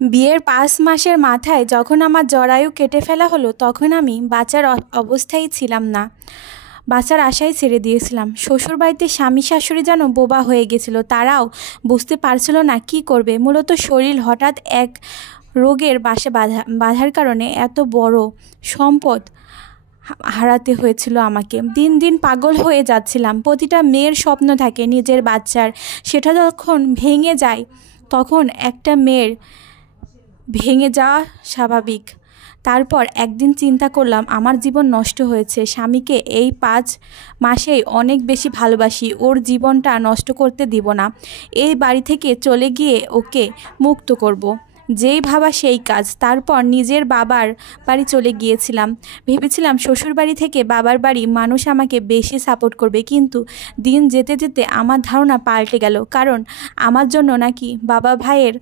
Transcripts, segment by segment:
বিয়ের ৫ মাসের মাথায় যখন আমার জরায়ু কেটে ফেলা হলো, তখন আমি বাঁচার অবস্থায় ছিলাম না। বাঁচার আশায় ছেড়ে দিয়েছিলাম। শ্বশুরবাড়িতে স্বামী শাশুড়ি যেন বোবা হয়ে গেছিল। তারাও বুঝতে পারছিল না কি করবে। মূলত শরীর হঠাৎ এক রোগের বাসে বাধার কারণে এত বড় সম্পদ হারাতে হয়েছিল আমাকে। দিন দিন পাগল হয়ে যাচ্ছিলাম। প্রতিটা মেয়ের স্বপ্ন থাকে নিজের বাচ্চার, সেটা যখন ভেঙে যায় তখন একটা মেয়ের ভেঙে যাওয়া স্বাভাবিক। তারপর একদিন চিন্তা করলাম, আমার জীবন নষ্ট হয়েছে। স্বামীকে এই ৫ মাসেই অনেক বেশি ভালোবাসি, ওর জীবনটা নষ্ট করতে দিব না। এই বাড়ি থেকে চলে গিয়ে ওকে মুক্ত করব। যেই ভাবা সেই কাজ। তারপর নিজের বাবার বাড়ি চলে গিয়েছিলাম। ভেবেছিলাম শ্বশুর বাড়ি থেকে বাবার বাড়ি মানুষ আমাকে বেশি সাপোর্ট করবে, কিন্তু দিন যেতে যেতে আমার ধারণা পাল্টে গেল। কারণ আমার জন্য নাকি বাবা ভাইয়ের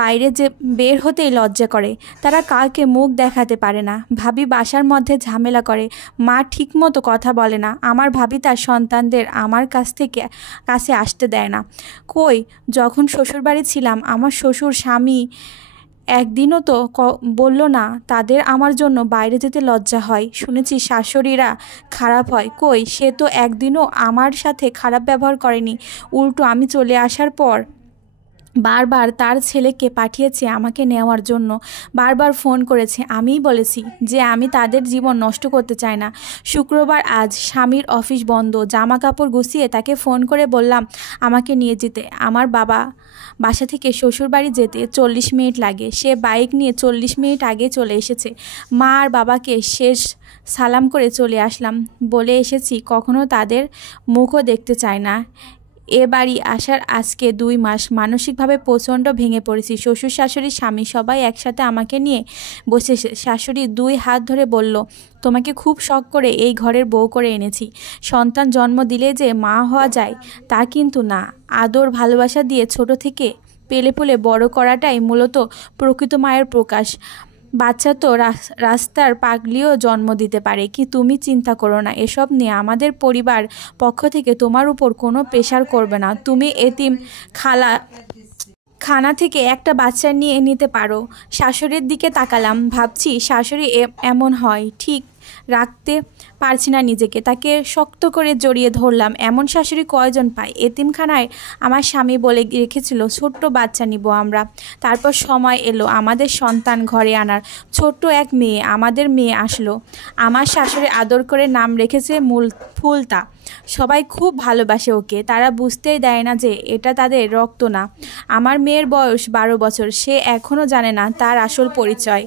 বাইরে যে বের হতেই লজ্জা করে, তারা কাউকে মুখ দেখাতে পারে না। ভাবি বাসার মধ্যে ঝামেলা করে, মা ঠিকমতো কথা বলে না। আমার ভাবি তার সন্তানদের আমার কাছে আসতে দেয় না। কই, যখন শ্বশুরবাড়ি ছিলাম আমার শ্বশুর স্বামী একদিনও তো বলল না তাদের আমার জন্য বাইরে যেতে লজ্জা হয়। শুনেছি শাশুড়িরা খারাপ হয়, কই, সে তো একদিনও আমার সাথে খারাপ ব্যবহার করেনি। উল্টো আমি চলে আসার পর বারবার তার ছেলেকে পাঠিয়েছে আমাকে নেওয়ার জন্য। বারবার ফোন করেছে। আমিই বলেছি যে আমি তাদের জীবন নষ্ট করতে চাই না। শুক্রবার আজ স্বামীর অফিস বন্ধ। জামা কাপড় গুছিয়ে তাকে ফোন করে বললাম আমাকে নিয়ে যেতে। আমার বাসা থেকে শ্বশুরবাড়ি যেতে 40 মিনিট লাগে। সে বাইক নিয়ে 40 মিনিট আগে চলে এসেছে। মা আর বাবাকে শেষ সালাম করে চলে আসলাম। বলে এসেছি কখনো তাদের মুখও দেখতে চাই না। এ বাড়ি আসার আজকে 2 মাস। মানসিকভাবে প্রচণ্ড ভেঙে পড়েছি। শ্বশুর শাশুড়ি স্বামী সবাই একসাথে আমাকে নিয়ে বসেছে। শাশুড়ি 2 হাত ধরে বলল, তোমাকে খুব শখ করে এই ঘরের বউ করে এনেছি। সন্তান জন্ম দিলে যে মা হওয়া যায় তা কিন্তু না। আদর ভালোবাসা দিয়ে ছোট থেকে পেলে পেলে বড় করাটাই মূলত প্রকৃত মায়ের প্রকাশ। বাচ্চা তো রাস্তার পাগলিও জন্ম দিতে পারে। কি তুমি চিন্তা করো না, এসব নিয়ে আমাদের পরিবার পক্ষ থেকে তোমার উপর কোনো প্রেশার করবে না। তুমি এতিম খানা থেকে একটা বাচ্চা নিয়ে নিতে পারো। শাশুড়ির দিকে তাকালাম। ভাবছি শাশুড়ি এমন হয় ঠিক রাখতে পারছি না নিজেকে। তাকে শক্ত করে জড়িয়ে ধরলাম। এমন শাশুড়ি কয়জন পায়? এতিমখানায় আমার স্বামী বলে রেখেছিল ছোট্ট বাচ্চা নিব আমরা। তারপর সময় এলো আমাদের সন্তান ঘরে আনার। ছোট্ট এক মেয়ে, আমাদের মেয়ে আসলো। আমার শাশুড়ি আদর করে নাম রেখেছে ফুলতা। সবাই খুব ভালোবাসে ওকে। তারা বুঝতেই দেয় না যে এটা তাদের রক্ত না। আমার মেয়ের বয়স 12 বছর। সে এখনও জানে না তার আসল পরিচয়।